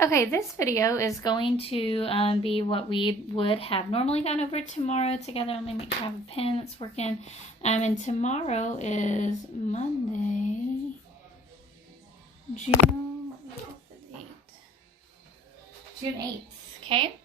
Okay, this video is going to be what we would have normally gone over tomorrow together. Let me make sure I have a pen that's working. And tomorrow is Monday, June 8th, okay?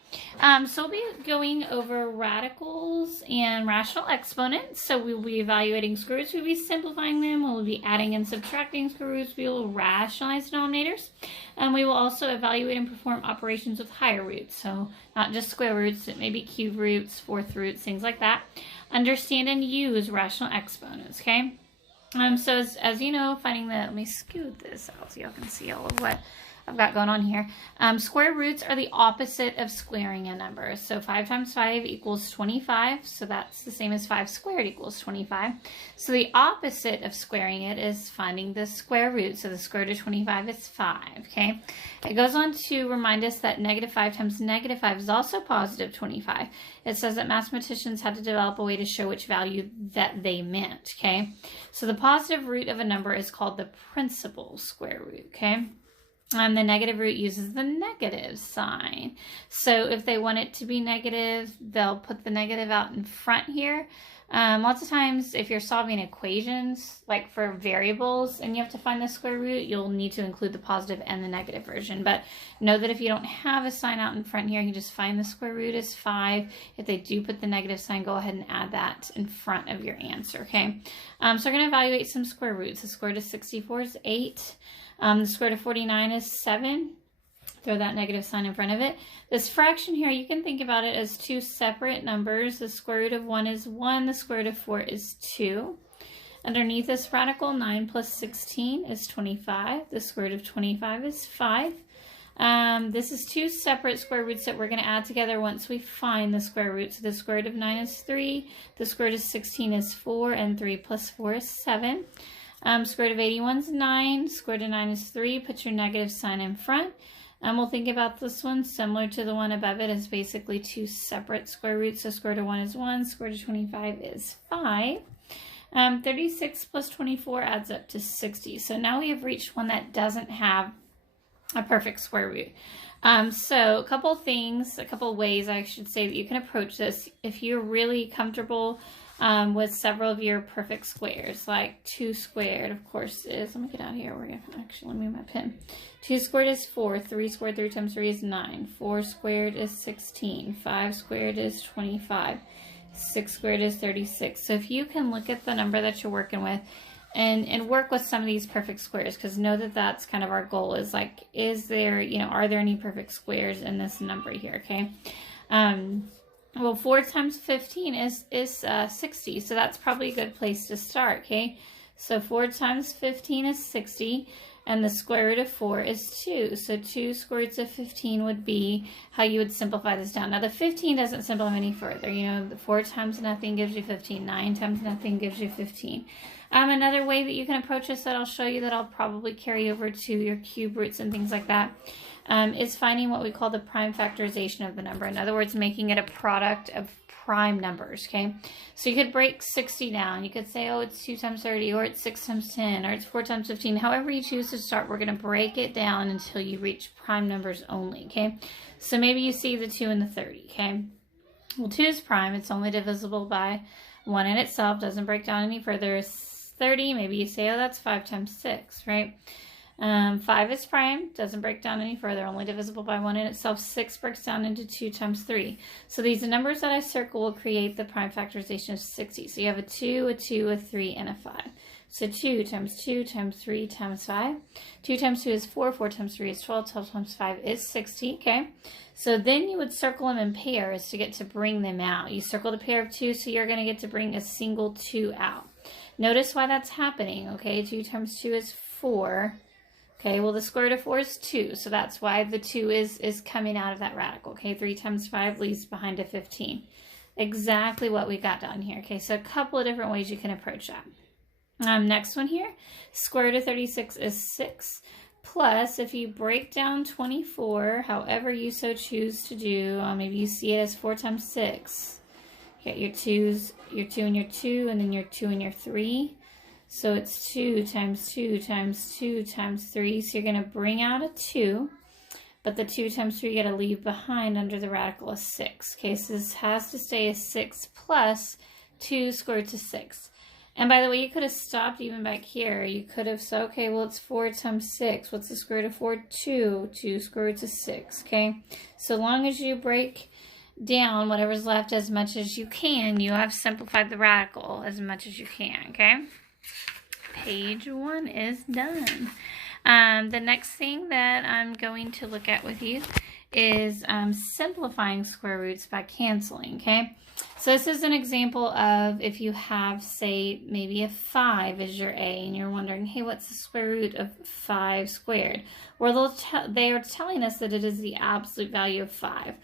So we'll be going over radicals and rational exponents. So we'll be evaluating square roots, we'll be simplifying them, we'll be adding and subtracting square roots, we will rationalize denominators, and we will also evaluate and perform operations with higher roots. So not just square roots, it may be cube roots, fourth roots, things like that. Understand and use rational exponents, okay? So as you know, finding the, let me scoot this out so y'all can see all of what I've got going on here. Square roots are the opposite of squaring a number. So 5 times 5 equals 25. So that's the same as 5 squared equals 25. So the opposite of squaring it is finding the square root. So the square root of 25 is 5. Okay. It goes on to remind us that -5 times -5 is also positive 25. It says that mathematicians had to develop a way to show which value that they meant. Okay. So the positive root of a number is called the principal square root. Okay. And the negative root uses the negative sign. So if they want it to be negative, they'll put the negative out in front here. Lots of times if you're solving equations, like for variables, and you have to find the square root, you'll need to include the positive and the negative version. But know that if you don't have a sign out in front here, you can just find the square root is 5. If they do put the negative sign, go ahead and add that in front of your answer, okay? So we're going to evaluate some square roots. The square root of 64 is 8. The square root of 49 is 7. Throw that negative sign in front of it. This fraction here, you can think about it as two separate numbers. The square root of 1 is 1. The square root of 4 is 2. Underneath this radical, 9 plus 16 is 25. The square root of 25 is 5. This is two separate square roots that we're going to add together once we find the square root. So the square root of 9 is 3. The square root of 16 is 4. And 3 plus 4 is 7. Square root of 81 is 9. Square root of 9 is 3. Put your negative sign in front. We'll think about this one similar to the one above it as basically two separate square roots. So square root of 1 is 1. Square root of 25 is 5. 36 plus 24 adds up to 60. So now we have reached one that doesn't have a perfect square root. So a couple things, a couple ways I should say that you can approach this if you're really comfortable with several of your perfect squares, like 2 squared, of course, is, let me get out here, actually, let me move my pen. 2 squared is 4, 3 squared, 3 times 3 is 9, 4 squared is 16, 5 squared is 25, 6 squared is 36. So if you can look at the number that you're working with and work with some of these perfect squares, because know that that's kind of our goal, is like, is there, are there any perfect squares in this number here, okay? Well, 4 times 15 is 60, so that's probably a good place to start, okay? So 4 times 15 is 60, and the square root of 4 is 2. So 2 square roots of 15 would be how you would simplify this down. Now, the 15 doesn't simplify any further. The 4 times nothing gives you 15. 9 times nothing gives you 15. Another way that you can approach this that I'll show you that I'll probably carry over to your cube roots and things like that, is finding what we call the prime factorization of the number. In other words, making it a product of prime numbers, okay? So you could break 60 down. You could say, oh, it's 2 times 30, or it's 6 times 10, or it's 4 times 15. However you choose to start, we're going to break it down until you reach prime numbers only, okay? So maybe you see the 2 and the 30, okay? Well, 2 is prime. It's only divisible by 1 in itself. Doesn't break down any further. 30, maybe you say, oh, that's 5 times 6, right? 5 is prime, doesn't break down any further, only divisible by 1 in itself. 6 breaks down into 2 times 3. So these numbers that I circle will create the prime factorization of 60. So you have a 2, a 2, a 3, and a 5. So 2 times 2 times 3 times 5. 2 times 2 is 4, 4 times 3 is 12, 12 times 5 is 60, okay? So then you would circle them in pairs to get to bring them out. You circled a pair of 2, so you're going to get to bring a single 2 out. Notice why that's happening, okay? 2 times 2 is 4. Okay, well, the square root of 4 is 2, so that's why the 2 is coming out of that radical, okay? 3 times 5 leaves behind a 15. Exactly what we got down here, okay? So a couple of different ways you can approach that. Next one here, square root of 36 is 6, plus if you break down 24, however you so choose to do, maybe you see it as 4 times 6. You got your 2's, your 2 and your 2, and then your 2 and your 3. So it's 2 times 2 times 2 times 3. So you're going to bring out a 2. but the 2 times 3 you got to leave behind under the radical is 6. Okay, so this has to stay as 6 plus 2 square root of 6. And by the way, you could have stopped even back here. You could have said, okay, well, it's 4 times 6. What's the square root of 4? 2. 2 square roots of 6, okay? So long as you break down whatever's left as much as you can, you have simplified the radical as much as you can, okay? Page 1 is done. The next thing that I'm going to look at with you is simplifying square roots by canceling, okay? So this is an example of if you have, say, maybe a 5 as your A, and you're wondering, hey, what's the square root of 5 squared? Well, they are telling us that it is the absolute value of 5.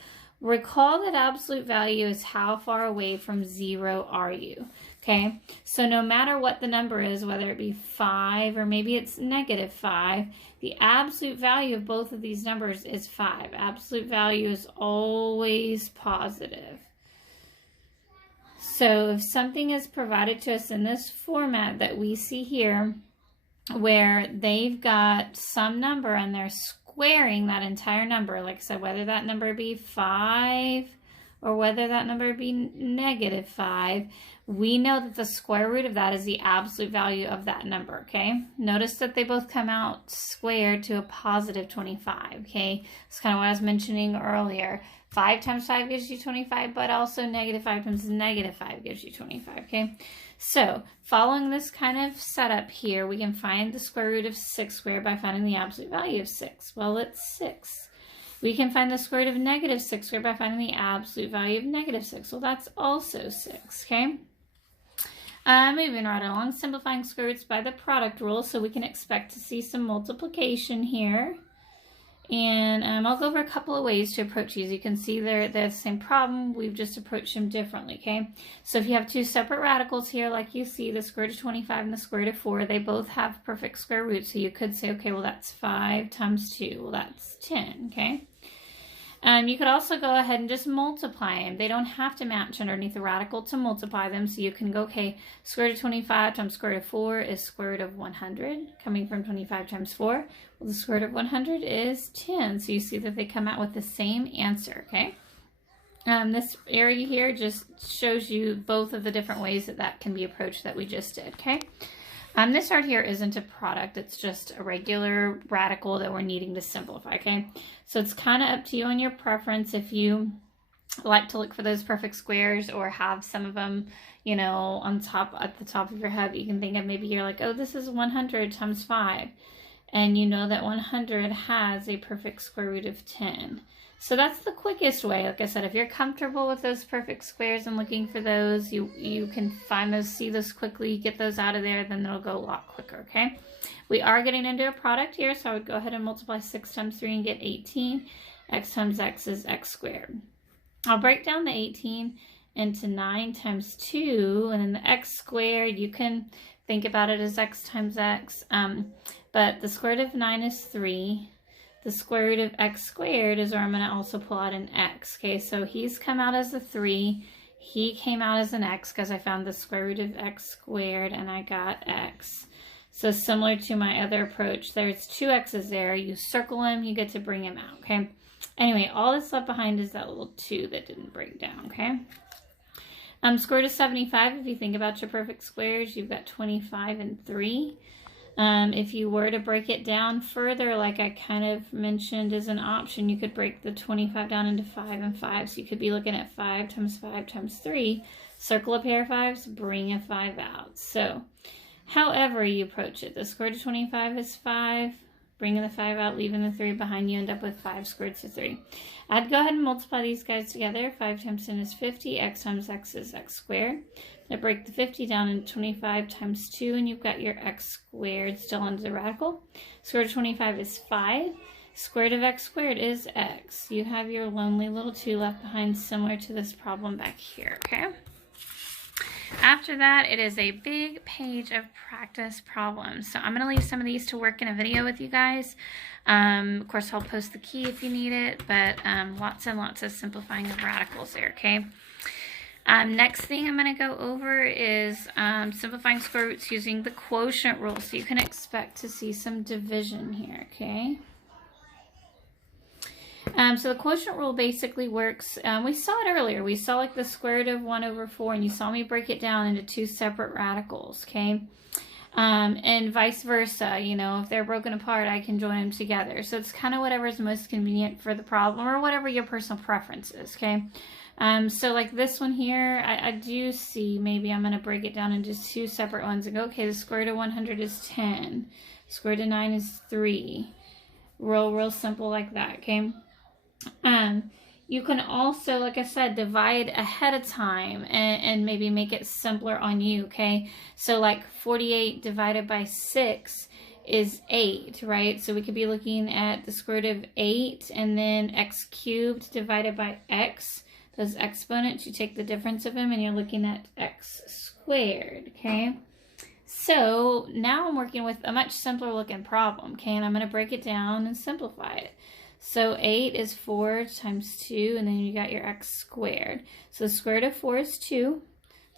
Recall that absolute value is how far away from 0 are you, okay? So no matter what the number is, whether it be 5 or maybe it's negative 5, the absolute value of both of these numbers is 5. Absolute value is always positive. So if something is provided to us in this format that we see here, where they've got some number and they're squaring that entire number, like I said, whether that number be 5 or whether that number be negative 5, we know that the square root of that is the absolute value of that number, okay? Notice that they both come out squared to a positive 25, okay? It's kind of what I was mentioning earlier. 5 times 5 gives you 25, but also negative 5 times negative 5 gives you 25, okay? So, following this kind of setup here, we can find the square root of 6 squared by finding the absolute value of 6. Well, it's 6. We can find the square root of negative 6 squared by finding the absolute value of negative 6. Well, that's also 6, okay? Moving right along, simplifying square roots by the product rule, so we can expect to see some multiplication here. And I'll go over a couple of ways to approach these. You can see they're the same problem. We've just approached them differently, okay? So if you have two separate radicals here, like you see, the square root of 25 and the square root of 4, they both have perfect square roots. So you could say, okay, well, that's 5 times 2. Well, that's 10, okay? You could also go ahead and just multiply them. They don't have to match underneath the radical to multiply them. So you can go, okay, square root of 25 times square root of 4 is square root of 100, coming from 25 times 4. Well, the square root of 100 is 10. So you see that they come out with the same answer, okay? This area here just shows you both of the different ways that that can be approached that we just did, okay? This right here isn't a product, it's just a regular radical that we're needing to simplify, okay? So it's kind of up to you and your preference if you like to look for those perfect squares or have some of them, you know, on top, at the top of your head. You can think of, maybe you're like, oh, this is 100 times 5. And you know that 100 has a perfect square root of 10. So that's the quickest way. Like I said, if you're comfortable with those perfect squares and looking for those, you can find those, see those quickly, get those out of there, then it'll go a lot quicker, okay? We are getting into a product here, so I would go ahead and multiply 6 times 3 and get 18. X times x is x squared. I'll break down the 18 into 9 times 2, and then the x squared, you can think about it as x times x, but the square root of 9 is 3. The square root of x squared is where I'm going to also pull out an x. Okay, so he's come out as a 3. He came out as an x because I found the square root of x squared and I got x. So similar to my other approach, there's 2 x's there. You circle them, you get to bring them out, okay? Anyway, all that's left behind is that little 2 that didn't break down, okay? Square root of 75, if you think about your perfect squares, you've got 25 and 3. If you were to break it down further, like I kind of mentioned as an option, you could break the 25 down into 5 and 5. So you could be looking at 5 times 3. Circle a pair of 5s, bring a 5 out. So however you approach it, the square root of 25 is 5. Bringing the 5 out, leaving the 3 behind, you end up with 5 square roots of 3. I'd go ahead and multiply these guys together. 5 times 10 is 50. X times x is x squared. Now break the 50 down into 25 times 2, and you've got your x squared still under the radical. Square root of 25 is 5. Square root of x squared is x. You have your lonely little 2 left behind, similar to this problem back here, okay? After that, it is a big page of practice problems. So I'm going to leave some of these to work in a video with you guys. Of course, I'll post the key if you need it, but lots and lots of simplifying of radicals there, okay? Next thing I'm going to go over is simplifying square roots using the quotient rule. So you can expect to see some division here, okay? So the quotient rule basically works. We saw it earlier. We saw like the square root of 1 over 4, and you saw me break it down into two separate radicals, okay? And vice versa, you know, if they're broken apart, I can join them together. So it's kind of whatever is most convenient for the problem, or whatever your personal preference is, okay? So like this one here, I do see maybe I'm going to break it down into two separate ones and go, okay, the square root of 100 is 10. Square root of 9 is 3. Real simple like that, okay? You can also, like I said, divide ahead of time and maybe make it simpler on you, okay? So like 48 divided by 6 is 8, right? So we could be looking at the square root of 8 and then x cubed divided by x. Those exponents, you take the difference of them and you're looking at x squared, okay? So now I'm working with a much simpler looking problem, okay? And I'm going to break it down and simplify it. So 8 is 4 times 2, and then you got your x squared. So the square root of 4 is 2.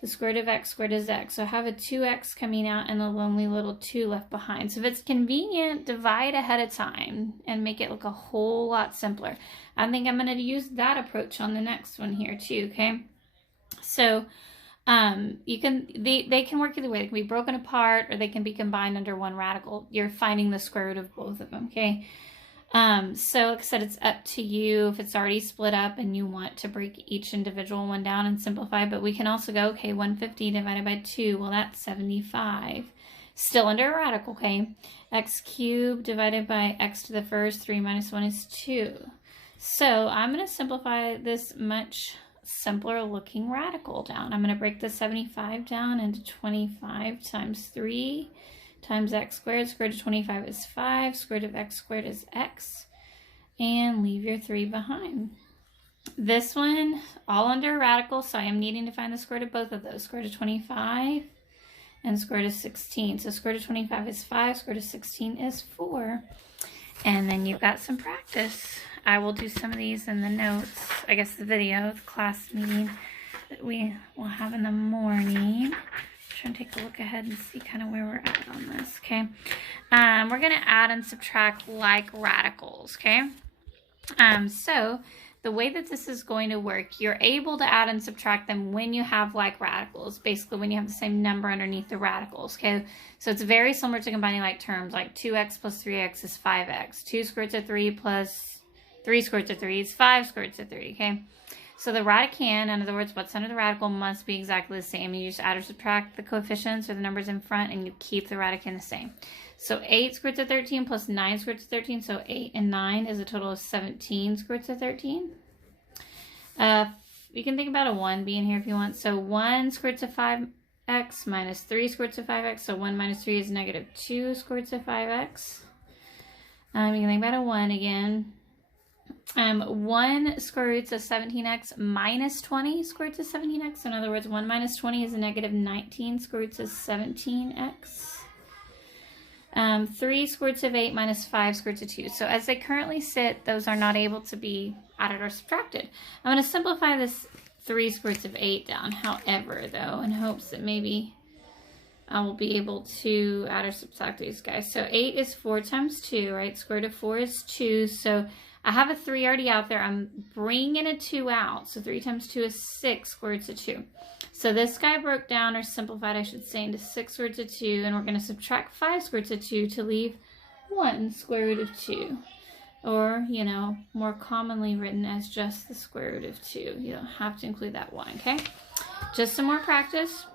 The square root of x squared is x. So I have a 2x coming out and a lonely little 2 left behind. So if it's convenient, divide ahead of time and make it look a whole lot simpler. I think I'm going to use that approach on the next one here too, okay? So they can work either way. They can be broken apart or they can be combined under one radical. You're finding the square root of both of them, okay? So like I said, it's up to you if it's already split up and you want to break each individual one down and simplify, but we can also go, okay, 150 divided by 2, well, that's 75. Still under a radical, okay? X cubed divided by x to the first, 3 minus 1 is 2. So I'm going to simplify this much simpler looking radical down. I'm going to break the 75 down into 25 times 3 times x squared. Square root of 25 is 5. Square root of x squared is x. And leave your 3 behind. This one, all under a radical, so I am needing to find the square root of both of those. Square root of 25 and square root of 16. So square root of 25 is 5. Square root of 16 is 4. And then you've got some practice. I will do some of these in the notes, I guess the video, the class meeting that we will have in the morning. Trying to take a look ahead and see kind of where we're at on this, okay? We're going to add and subtract like radicals, okay? So the way that this is going to work, you're able to add and subtract them when you have like radicals, basically when you have the same number underneath the radicals, okay? So it's very similar to combining like terms, like 2x plus 3x is 5x. 2 square root of 3 plus 3 square root of 3 is 5 square root of 3, okay? So the radicand, in other words, what's under the radical, must be exactly the same. You just add or subtract the coefficients or the numbers in front, and you keep the radicand the same. So 8 square root of 13 plus 9 square root of 13, so 8 and 9 is a total of 17 square root of 13. You can think about a 1 being here if you want. So 1 square root of 5x minus 3 square root of 5x, so 1 minus 3 is negative 2 square root of 5x. You can think about a 1 again. 1 square root of 17x minus 20 square root of 17x. In other words, 1 minus 20 is a negative 19 square root of 17x. 3 square root of 8 minus 5 square root of 2. So as they currently sit, those are not able to be added or subtracted. I'm going to simplify this 3 square root of 8 down, however, though, in hopes that maybe I will be able to add or subtract these guys. So 8 is 4 times 2, right? Square root of 4 is 2, so I have a 3 already out there. I'm bringing a 2 out. So 3 times 2 is 6 square root of 2. So this guy broke down, or simplified, I should say, into 6 square root of 2. And we're going to subtract 5 square root of 2 to leave 1 square root of 2. Or, you know, more commonly written as just the square root of 2. You don't have to include that 1, okay? Just some more practice.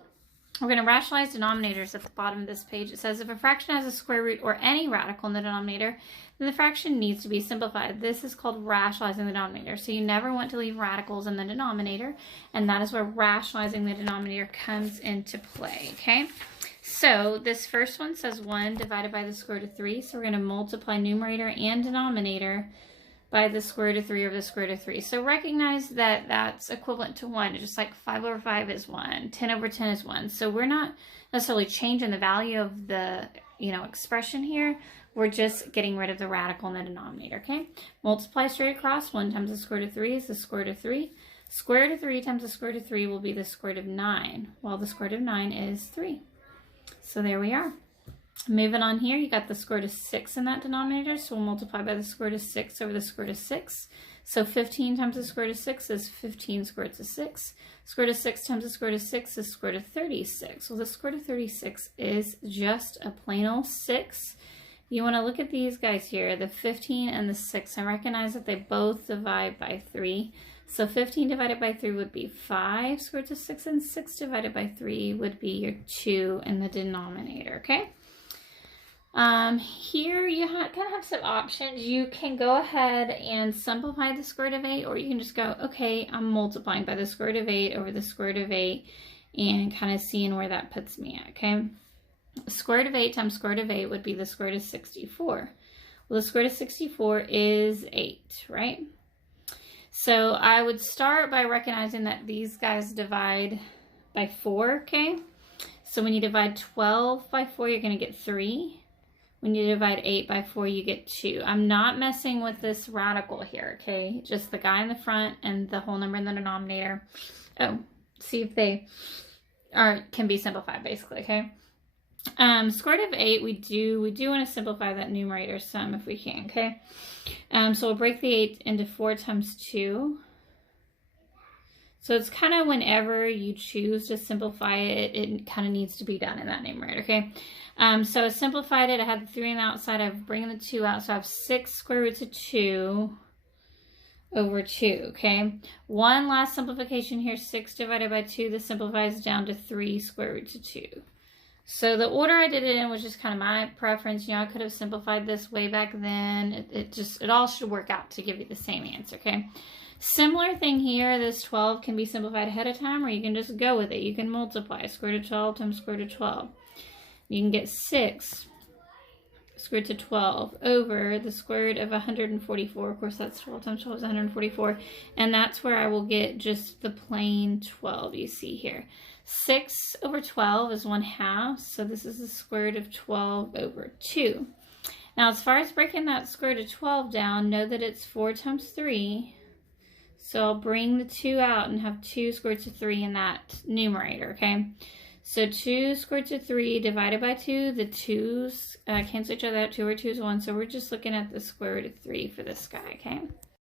We're going to rationalize denominators at the bottom of this page. It says if a fraction has a square root or any radical in the denominator, then the fraction needs to be simplified. This is called rationalizing the denominator. So you never want to leave radicals in the denominator, and that is where rationalizing the denominator comes into play, okay? So this first one says 1 divided by the square root of 3. So we're going to multiply numerator and denominator by the square root of 3 over the square root of 3. So recognize that that's equivalent to 1. Just like 5 over 5 is 1. 10 over 10 is 1. So we're not necessarily changing the value of the, expression here. We're just getting rid of the radical in the denominator, okay? Multiply straight across. 1 times the square root of 3 is the square root of 3. Square root of 3 times the square root of 3 will be the square root of 9, while the square root of 9 is 3. So there we are. Moving on here, you got the square root of 6 in that denominator, so we'll multiply by the square root of 6 over the square root of 6. So 15 times the square root of 6 is 15 square root of 6. Square root of 6 times the square root of 6 is square root of 36. Well, the square root of 36 is just a plain old 6. You want to look at these guys here, the 15 and the 6, and recognize that they both divide by 3. So 15 divided by 3 would be 5 square root of 6, and 6 divided by 3 would be your 2 in the denominator, okay? Here you kind of have some options. You can go ahead and simplify the square root of 8, or you can just go, okay, I'm multiplying by the square root of 8 over the square root of 8 and kind of seeing where that puts me at, okay? Square root of 8 times square root of 8 would be the square root of 64. Well, the square root of 64 is 8, right? So I would start by recognizing that these guys divide by 4, okay? So when you divide 12 by 4, you're going to get 3. When you divide 8 by 4, you get 2. I'm not messing with this radical here, okay? Just the guy in the front and the whole number in the denominator. Oh, see if they can be simplified, basically, okay? Square root of 8, we do want to simplify that numerator sum if we can, okay? So we'll break the 8 into 4 times 2. So it's kind of whenever you choose to simplify it, it kind of needs to be done in that numerator, okay? So I simplified it. I had the 3 on the outside. I'm bringing the 2 out. So I have 6 square roots of 2 over 2, okay? One last simplification here. 6 divided by 2. This simplifies down to 3 square roots of 2. So the order I did it in was just kind of my preference. You know, I could have simplified this way back then. It all should work out to give you the same answer, okay? Similar thing here, this 12 can be simplified ahead of time, or you can just go with it. You can multiply square root of 12 times square root of 12. You can get 6 square root of 12 over the square root of 144. Of course, that's 12 times 12 is 144. And that's where I will get just the plain 12 you see here. 6 over 12 is 1/2, so this is the square root of 12 over 2. Now, as far as breaking that square root of 12 down, know that it's 4 times 3. So I'll bring the 2 out and have 2 square roots of 3 in that numerator, okay? So 2 square roots of 3 divided by 2, the 2's cancel each other out. 2 over 2 is 1, so we're just looking at the square root of 3 for this guy, okay?